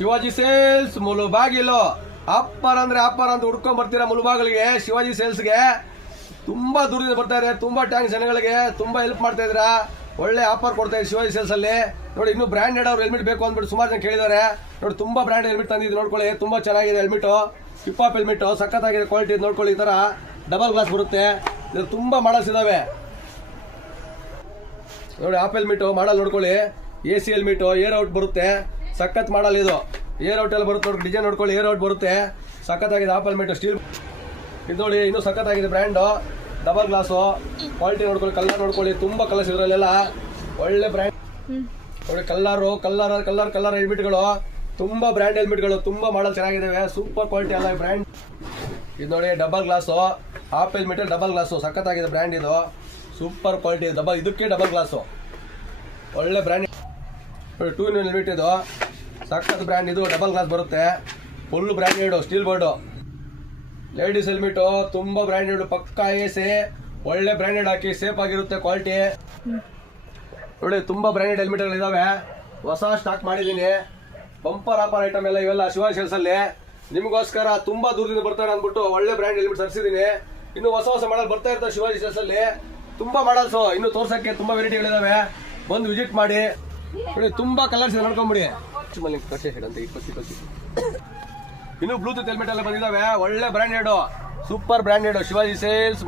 Shivaji sales Mulbagal. Offer ಅಂದ್ರೆ offer ಅಂತ ಹುಡ್ಕೊಂಡ್ ಬರ್ತೀರಾ ಮುಳುಬಾಗಿಲಿಗೆ, ಶಿವಾಜಿ ಸೇಲ್ಸ್ಗೆ. ತುಂಬಾ ದೂರದಿಂದ ಬರ್ತಾ ಇದೆ, ತುಂಬಾ ಟ್ಯಾಂಕ್ಸ್ ಜನಗಳಿಗೆ ತುಂಬಾ ಹೆಲ್ಪ್ ಮಾಡ್ತಾ ಇದ್ರ. ಒಳ್ಳೆ ಆಫರ್ ಕೊಡ್ತಾ ಇದೆ ಶಿವಾಜಿ ಸೇಲ್ಸ್ ಅಲ್ಲಿ. ನೋಡಿ ಇನ್ನು ಬ್ರಾಂಡೆಡ್ ಅವ್ರು ಹೆಲ್ಮೆಟ್ ಬೇಕು ಅಂದ್ಬಿಟ್ಟು ಸುಮಾರು ಜನ ಕೇಳಿದ್ದಾರೆ. ನೋಡಿ ತುಂಬಾ ಬ್ರಾಂಡ್ ಹೆಲ್ಮೆಟ್ ತಂದಿದ್ದು ನೋಡ್ಕೊಳ್ಳಿ, ತುಂಬಾ ಚೆನ್ನಾಗಿದೆ ಹೆಲ್ಮೆಟ್. ಹಿಪ್ ಹಾಪ್ ಹೆಲ್ಮೆಟ್ ಸಖತ್ತಾಗಿದೆ ಕ್ವಾಲಿಟಿ ನೋಡ್ಕೊಳ್ಳಿ. ಈ ತರ ಡಬಲ್ ಗ್ಲಾಸ್ ಬರುತ್ತೆ, ಇದ್ರ ತುಂಬಾ ಮಾಡಲ್ಸ್ ಇದಾವೆ ನೋಡಿ. ಆಪ್ ಹೆಲ್ಮೆಟ್ ಮಾಡಲ್ ನೋಡ್ಕೊಳ್ಳಿ, AC ಹೆಲ್ಮೆಟ್ ಏರ್ ಔಟ್ ಬರುತ್ತೆ, ಸಖತ್ ಮಾಡಲ್ ಇದು. ಏರ್ ಔಟ್ ಎಲ್ಲ ಬರುತ್ತೆ ನೋಡಿ, ಡಿಸೈನ್ ನೋಡ್ಕೊಳ್ಳಿ, ಏರ್ ಔಟ್ ಬರುತ್ತೆ, ಸಖತ್ತಾಗಿದೆ. ಆಪ್ ಹೆಲ್ಮೆಟ್ ಸ್ಟೀಲ್ ಇದು ನೋಡಿ, ಇನ್ನೂ ಸಖತ್ತಾಗಿದೆ ಬ್ರ್ಯಾಂಡು. ಡಬಲ್ ಗ್ಲಾಸು ಕ್ವಾಲಿಟಿ ನೋಡ್ಕೊಳ್ಳಿ, ಕಲರ್ ನೋಡ್ಕೊಳ್ಳಿ, ತುಂಬಾ ಕಲರ್ಸ್ ಇದ್ರಲ್ಲೆಲ್ಲ ಒಳ್ಳೆ ಬ್ರ್ಯಾಂಡ್ ನೋಡಿ. ಕಲರ್ ಹೆಲ್ಮೆಟ್ಗಳು, ತುಂಬಾ ಬ್ರ್ಯಾಂಡ್ ಹೆಲ್ಮೆಟ್ಗಳು, ತುಂಬಾ ಮಾಡಲ್ ಚೆನ್ನಾಗಿದ್ದಾವೆ, ಸೂಪರ್ ಕ್ವಾಲಿಟಿ ಎಲ್ಲ ಬ್ರ್ಯಾಂಡ್. ಇದು ನೋಡಿ ಡಬಲ್ ಗ್ಲಾಸು, ಆಪ್ ಹೆಲ್ಮೆಟ್ ಡಬಲ್ ಗ್ಲಾಸು, ಸಖತ್ತಾಗಿದೆ ಬ್ರ್ಯಾಂಡ್ ಇದು, ಸೂಪರ್ ಕ್ವಾಲಿಟಿ. ಇದಕ್ಕೆ ಡಬಲ್ ಗ್ಲಾಸು ಒಳ್ಳೆ ಬ್ರ್ಯಾಂಡ್ ನೋಡಿ. 2 in 1 ಹೆಲ್ಮೆಟ್ ಇದು, ಸಖತ್ ಬ್ರ್ಯಾಂಡ್ ಇದು, ಡಬಲ್ ಗ್ಲಾಸ್ ಬರುತ್ತೆ, full branded steel board. Ladies helmet ತುಂಬಾ ಬ್ರ್ಯಾಂಡೆಡ್, ಪಕ್ಕಾ AC, ಒಳ್ಳೆ ಬ್ರ್ಯಾಂಡೆಡ್ ಹಾಕಿ ಸೇಫ್ ಆಗಿರುತ್ತೆ ಕ್ವಾಲಿಟಿ ನೋಡಿ. ತುಂಬಾ ಬ್ರ್ಯಾಂಡೆಡ್ ಹೆಲ್ಮೆಟ್ ಇದಾವೆ, ಹೊಸ ಸ್ಟಾಕ್ ಮಾಡಿದೀನಿ. ಬಂಪರ್ ಆಫರ್ ಐಟಮ್ ಎಲ್ಲ ಇವೆಲ್ಲ ಶಿವಾಜಿ ಸೇಲ್ಸ್ ಅಲ್ಲಿ ನಿಮಗೋಸ್ಕರ. ತುಂಬಾ ದೂರದಿಂದ ಬರ್ತಾರೆ ಅಂದ್ಬಿಟ್ಟು ಒಳ್ಳೆ ಬ್ರ್ಯಾಂಡ್ ಹೆಲ್ಮೆಟ್ ತರಿಸಿದೀನಿ. ಇನ್ನು ಹೊಸ ಮಾಡಲ್ ಬರ್ತಾ ಇರ್ತಾರೆ ಶಿವಾಜಿ ಸೇಲ್ಸ್ ಅಲ್ಲಿ, ತುಂಬಾ ಮಾಡಲ್ಸ್ ಇನ್ನು ತೋರ್ಸಕ್ಕೆ ತುಂಬಾ ವೆರೈಟಿಗಳಿದಾವೆ. ಬಂದು ವಿಸಿಟ್ ಮಾಡಿ ನೋಡಿ, ತುಂಬಾ ಕಲರ್ಸ್ ಇದೆ ನೋಡ್ಕೊಂಬಿಡಿ. ಇನ್ನು ಬ್ಲೂಟೂತ್ ಹೆಲ್ಮೆಟ್ ಎಲ್ಲ ಬಂದಿದಾವೆ, ಒಳ್ಳೆ branded, super branded Shivaji sales